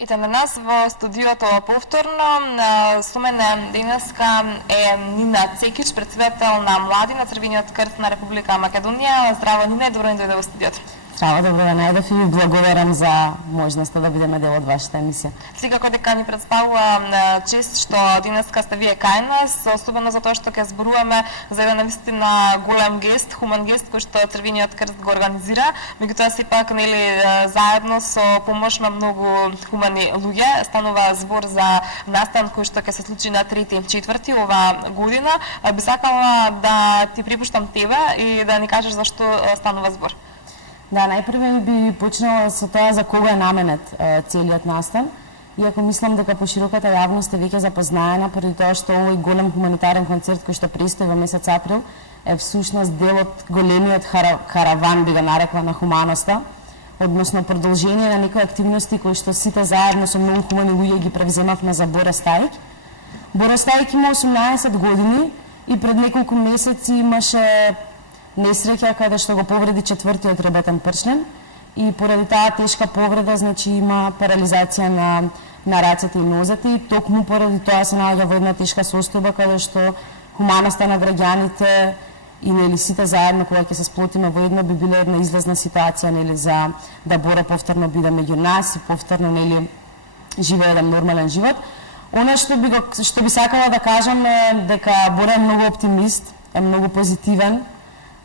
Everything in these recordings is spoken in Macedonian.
Ете на нас во студиото повторно, со мене денеска е Нина Цекич, председател на Млади на Црвениот крст на Република Македонија. Здраво, Нина, и добро ни дојде во студиото. Здраво, добро да најдов и ви благодарам за можноста да бидеме дел од вашата емисија. Секако дека ни представува чест што денеска сте вие кај нас, особено затоа што ќе зборуваме за еден навистина голем гест, хуман гест кој што Црвениот крст го организира, меѓутоа сепак нели заедно со помош на многу хумани луѓе станува збор за настан кој што ќе се случи на 3-4 ова година. Би сакала да ти припуштам тебе и да ни кажеш зашто станува збор. Да, најпрвен би почнала со тоа за кого е наменет целиот настан. Иако мислам дека пошироката јавност е веќе запознаена поради тоа што овој голем хуманитарен концерт кој што престои во месец април е всушност дел од големиот караван, би го нарекла, на хуманоста, односно продолжение на некои активности кои што сите заедно со многу хумани луѓе ги превземавме за Боро Стајќ. Боро Стајќ има 18 години и пред неколку месеци имаше несреќа каде што го повреди четвртиот ребетен пршлен и поради таа тешка повреда, значи има парализација на рацете и нозете и токму поради тоа се наоѓа во една тешка состојба каде што хуманоста на граѓаните и нели сите заедно кога ќе се сплотиме во едно би биле една излезна ситуација нели за да Боро повторно биде меѓу нас и повторно нели живее еден нормален живот. Она што би сакала да кажам е дека Боро е многу оптимист, е многу позитивен,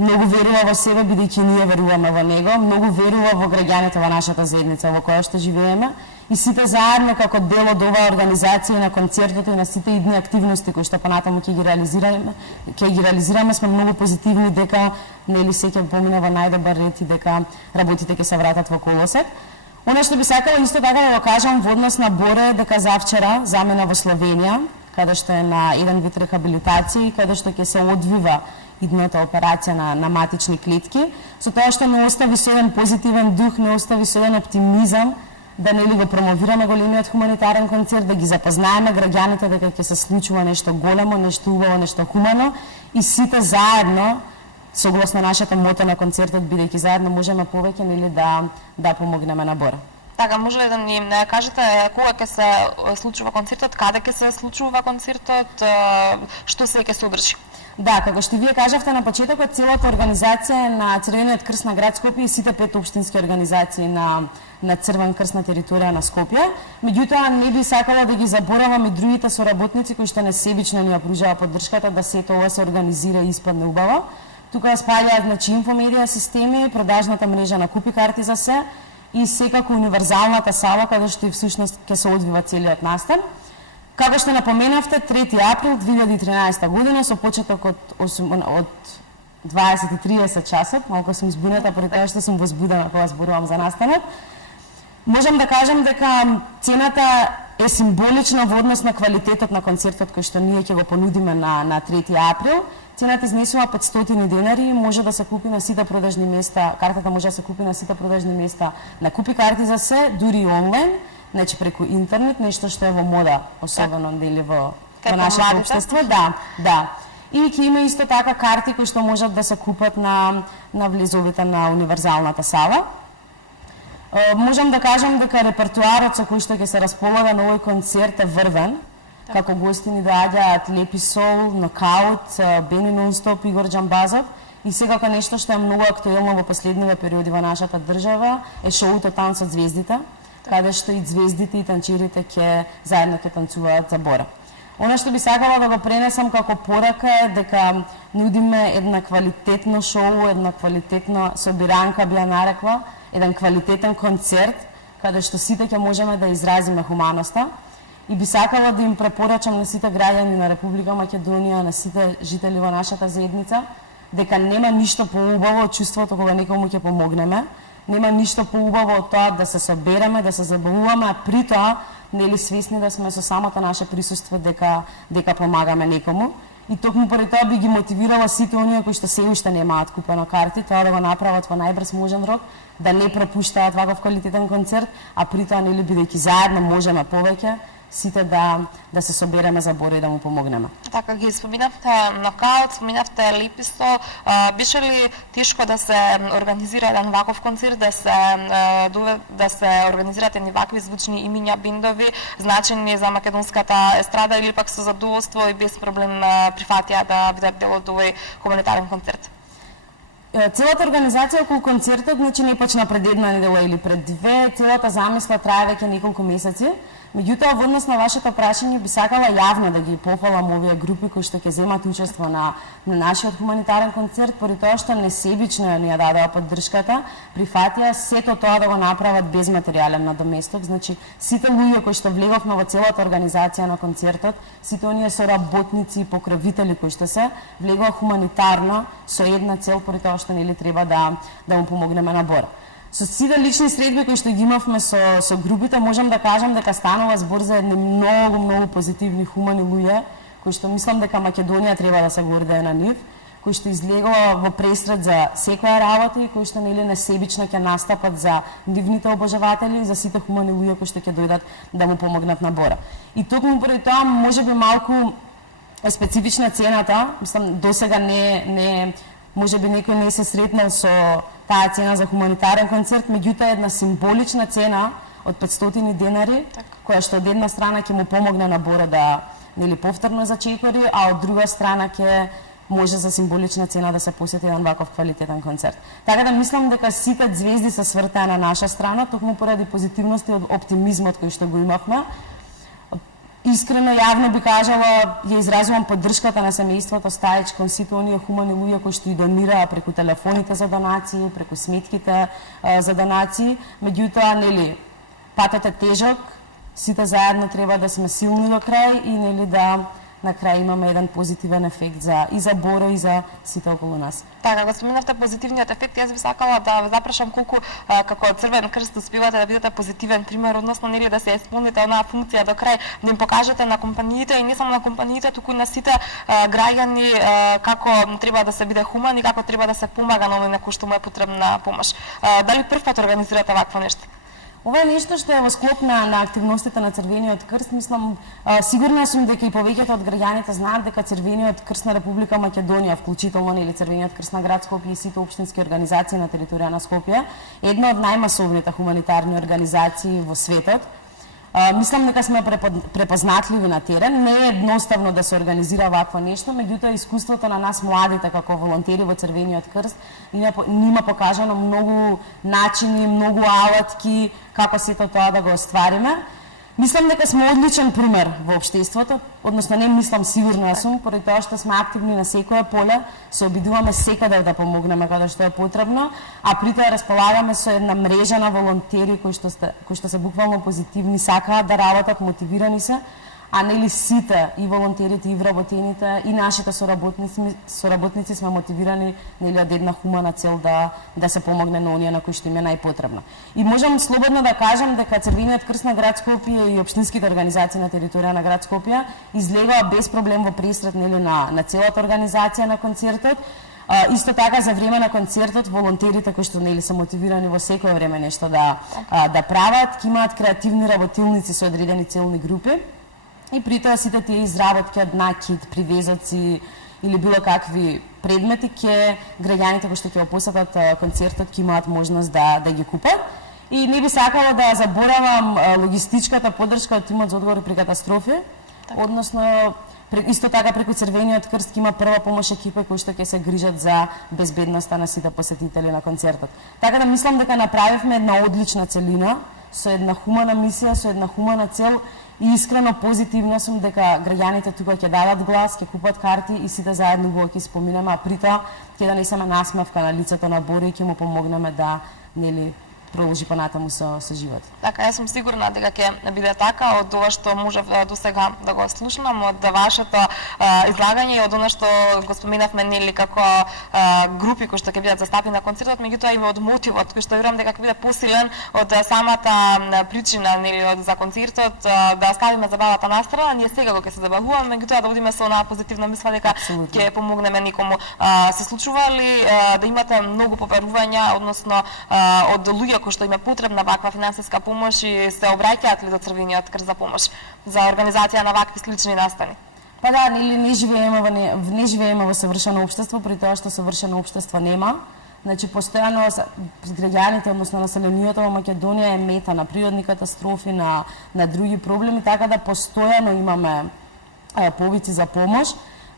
многу верува во себе бидејќи ние веруваме во него, многу верува во граѓаните во нашата заедница во која што живееме и сите заедно како дел од оваа организација на концертот и на сите идни активности кои што понатаму ќе ги реализираме сме многу позитивни дека нели се ќе помине во најдобар ред и дека работите ќе се вратат во колосек. Она што би сакала исто така да го кажам во однос на Боре дека завчера замена во Словенија, каде што е на еден вид рехабилитација и каде што ќе се одвива идната операција на матични клетки, со тоа што не остави со еден позитивен дух, не остави со еден оптимизам, да нели го промовираме големиот хуманитарен концерт, да ги запознаеме граѓаните дека ќе се случува нешто големо, нешто убаво, нешто хумано и сите заедно, согласно нашата мото на концертот, бидејќи заедно можеме повеќе нели да помогнеме на Бора. Така, може ли да ни кажете кога ќе се случува концертот, каде ќе се случува концертот, што се ќе содржи? Да, како што вие кажавте на почетокот, целата организација на Црвениот крст на град Скопје и сите 5 општински организации на Црвен крст на територија на Скопје. Меѓутоа, не би сакала да ги заборавам и другите соработници кои што несебично ни ја пружаа поддршката да сето ова се организира и испадне убаво. Тука спаѓаат значи инфомедија системи, продажната мрежа на купи карти за се и секако универзалната сала каде што и всушност ќе се одвива целиот настан. Како што напоменавте, 3 април 2013 година со почеток од 20:30 часот, малку сум збунета поради тоа што сум возбудена кога зборувам за настанот. Можам да кажам дека цената е символична во однос на квалитетот на концертот кој што ние ќе го понудиме на 3 април. Цената изнесува 500 денари, може да се купи на сите продажни места, картата може да се купи на сите продажни места на купи карти за се, дури и онлайн, значи преку интернет, нешто што е во мода, особено нели во нашето општество, да. И ќе има исто така карти кои што можат да се купат на влезовите на универзалната сала. Можам да кажам дека репертуарот со кој што ќе се располага на овој концерт е врвен. Како гости ни доаѓаат Лепи Сол, Нокаут, Бени Нонстоп, Игор Џамбазов и секако нешто што е многу актуелно во последниве периоди во нашата држава е шоуто Танц од звездите, каде што и звездите и танчирите заедно ќе танцуваат за Бора. Она што би сакала да го пренесам како порака е дека нудиме една квалитетно шоу, една квалитетна собиранка би ја нарекла, еден квалитетен концерт каде што сите ќе можеме да изразиме хуманоста. И би сакала да им препорачам на сите граѓани на Република Македонија, на сите жители во нашата заедница, дека нема ништо поубаво од чувството кога некому ќе помогнеме, нема ништо поубаво од тоа да се собереме, да се забавуваме, а при тоа нели свесни да сме со самото наше присуство дека помагаме некому. И токму поради тоа би ги мотивирала сите оние кои што се уште немаат купено карти, тоа да го направат во најбрз можен рок, да не пропуштаат ваков квалитетен концерт, а при тоа нели бидејќи заедно можеме повеќе, сите да се собереме за Боро и да му помогнеме. Така ги споминавте нокаут, споминавте Липисо, беше ли тешко да се организира еден ваков концерт, да се организираат едни вакви звучни имиња, бендови, значени за македонската естрада, или пак со задоволство и без проблем прифатија да бидат дел од овој хуманитарен концерт? Целата организација околу концертот не почна пред една недела или пред две, целата замисла трае веќе неколку месеци. Меѓутоа, во однос на вашето прашање, би сакала јавно да ги пофалам овие групи кои што ќе земат учество на нашиот хуманитарен концерт, поради тоа што несебично ни ја дадоа поддршката, прифатија сето тоа да го направат без материјален надоместок. Значи, сите луѓе кои што влеговме во целата организација на концертот, сите оние соработници и покровители кои што се, влегува хуманитарно со една цел, поради тоа што нели треба да му помогнеме на Бор. Со сите лични средби кои што ги имавме со групите, можам да кажам дека станува збор за едни многу позитивни, хумани луѓе, кои што мислам дека Македонија треба да се гордее на нив, кои што излегува во пресред за секоја работа и кои што нели несебично ќе настапат за нивните обожаватели и за сите хумани луѓе кои што ќе дојдат да му помогнат на Бора. И токму поради тоа можеби малку специфична цената, мислам досега не можеби некој не се сретнал со таа цена за хуманитарен концерт, меѓутоа една символична цена од 500 денари, која што од една страна ќе му помогне на Бора да нели повторно зачекори, а од друга страна ќе може за символична цена да се посети еден ваков квалитетен концерт. Така да мислам дека сите звезди се свртаа на наша страна, токму поради позитивност и оптимизмот кој што го имавме. Искрено, јавно би кажала, ја изразувам поддршката на семејството Стајич кон сите оние хумани луѓе кои што и донираа преку телефоните за донации, преку сметките за донации. Меѓутоа, нели, патот е тежок, сите заедно треба да сме силни до крај и нели да на крај имаме еден позитивен ефект и за Боро и за сите околу нас. Така, го споменавте позитивниот ефект, јас би сакала да ве запрашам колку како Црвен крст успевате да бидете позитивен пример, односно нели да се исполните онаа функција до крај, да им покажете на компаниите и не само на компаниите, туку и на сите граѓани како треба да се биде хуман и како треба да се помага на оној на кој што му е потребна помош. Дали прв пат организирате вакво нешто? Ова е нешто што е во склоп на активностите на Црвениот крст. Мислам, сигурна сум дека и повеќето од граѓаните знаат дека Црвениот крст на Република Македонија, вклучително или Црвениот крст на град Скопје и сите општински организации на територија на Скопје, е една од најмасовните хуманитарни организации во светот. Мислам дека сме препознатливи на терен. Не е едноставно да се организира вакво нешто, меѓутоа искуството на нас младите како волонтери во Црвениот крст ни има покажано многу начини, многу алатки како сето тоа да го оствариме. Мислам дека сме одличен пример во општеството, односно не мислам, сигурна сум, поради тоа што сме активни на секое поле, се обидуваме секаде да помогнеме каде што е потребно, а при тоа располагаме со една мрежа на волонтери кои што се буквално позитивни, сакаат да работат, мотивирани се, а нели сите, и волонтерите, и вработените, и нашите соработници сме мотивирани нели од една хумана цел да се помогне на оние на кои што им е најпотребно. И можам слободно да кажам дека Црвениот крст на град Скопје и општинските организации на територија на град Скопје излегоа без проблем во пресред нели на целата организација на концертот. Исто така за време на концертот волонтерите кои што нели се мотивирани во секое време нешто да прават, ќе имаат креативни работилници со одредени целни групи. И при тоа сите тие изработки од накид, привезоци или било какви предмети ќе граѓаните кои што ќе посетат концертот ќе имаат можност да ги купат. И не би сакала да заборавам логистичката поддршка од тимот за одговор при катастрофи, односно исто така преку Црвениот крст има прва помош екипа кои што ќе се грижат за безбедноста на сите посетители на концертот. Така да мислам дека направивме една одлична целина со една хумана мисија, со една хумана цел. И искрено позитивно сум дека граѓаните тука ќе дадат глас, ќе купат карти и сите заедно го ќе споминеме, а при тоа ќе донесеме насмевка на лицето на Боро и ќе му помогнеме да нели продолжи понатаму со живот. Така, јас сум сигурна дека ќе биде така од ова што можев досега да го слушнам, од вашето излагање и од она што го споминавме нели како групи кои што ќе бидат застапени на концертот, меѓутоа и од мотивот кој што верувам дека ќе биде посилен од самата причина нели за концертот, да оставиме забавата настрана. Ние сега го ќе се забавуваме, меѓутоа да одиме со онаа позитивна мисла дека ќе помогнеме никому. Се случува ли да имате многу поверувања, односно од луѓе кои што им е потребна ваква финансиска помош и се обраќаат ли до Црвениот крст за помош за организација на вакви слични настани? Па да, нели не живееме во совршено општество, при тоа што совршено општество нема. Значи, постојано граѓаните, односно населението во Македонија е мета на природни катастрофи, на други проблеми, така да постојано имаме повици за помош.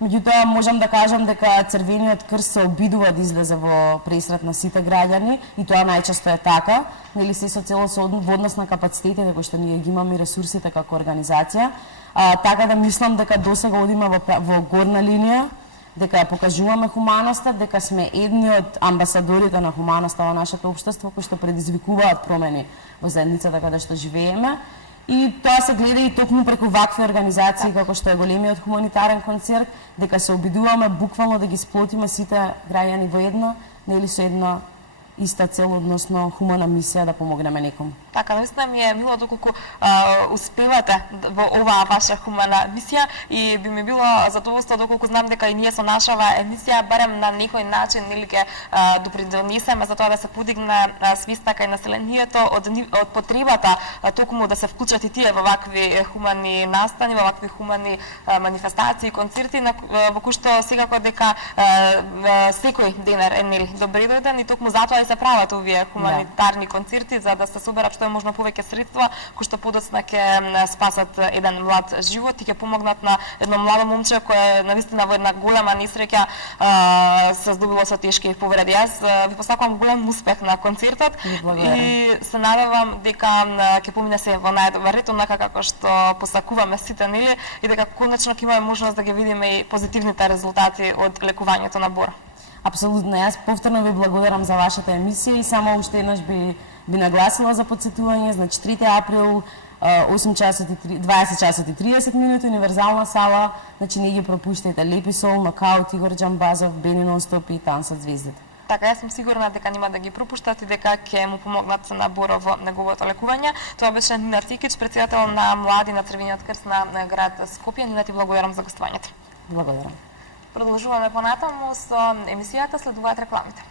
Меѓутоа, можам да кажам дека Црвениот крст се обидува да излезе во пресрет на сите граѓани и тоа најчесто е така. Нели се со цело со однос на капацитетите кои што ние ги имаме и ресурсите како организација. Така да мислам дека досега одиме во горна линија, дека ја покажуваме хуманоста, дека сме едни од амбасадорите на хуманоста во нашето општество кои што предизвикуваат промени во заедницата каде што живееме. И тоа се гледа и токму преку вакви организации како што е големиот хуманитарен концерт, дека се обидуваме буквално да ги сплотиме сите граѓани во едно, нели со една иста цел, односно хумана мисија да помогнеме некому. Така, наистина ми е мило доколку успевате во оваа ваша хумана мисија и би ми било задоволство доколку знам дека и ние со нашава емисија барем на некој начин или ќе допринесеме за тоа да се подигне свиста кај населението од потребата токму да се вклучат и тие во вакви хумани настани, во вакви хумани манифестации, концерти во кои што секако дека секој денар е нели добредојден и токму затоа и се прават овие хуманитарни концерти за да се соберат што е можно повеќе средства кои што подоцна ќе спасат еден млад живот и ќе помогнат на едно младо момче кое навистина во една голема несреќа се здобило со тешки повреди. Јас ви посакувам голем успех на концертот и се надевам дека ќе помине се во најдобар ред, онака како што посакуваме сите, нели, и дека конечно ќе имаме можност да ги видиме и позитивните резултати од лекувањето на Бора. Апсолутно, јас повторно ви благодарам за вашата емисија и само уште еднаш би нагласила за подсетување, значи 3 април 20 часот и 30 минути, универзална сала, значи не ги пропуштајте Лепи Сол, Нокаут, Игор Џамбазов, Бени Нонстоп и Тансат звездите. Така, јас сум сигурна дека нема да ги пропуштат и дека ќе му помогнат на Боро во неговото лекување. Тоа беше Нина Тикич, председател на млади на Црвениот крст на град Скопје. Нина, ти благодарам за гостувањето. Благодарам. Продолжуваме понатаму со емисијата, следуваат рекламите.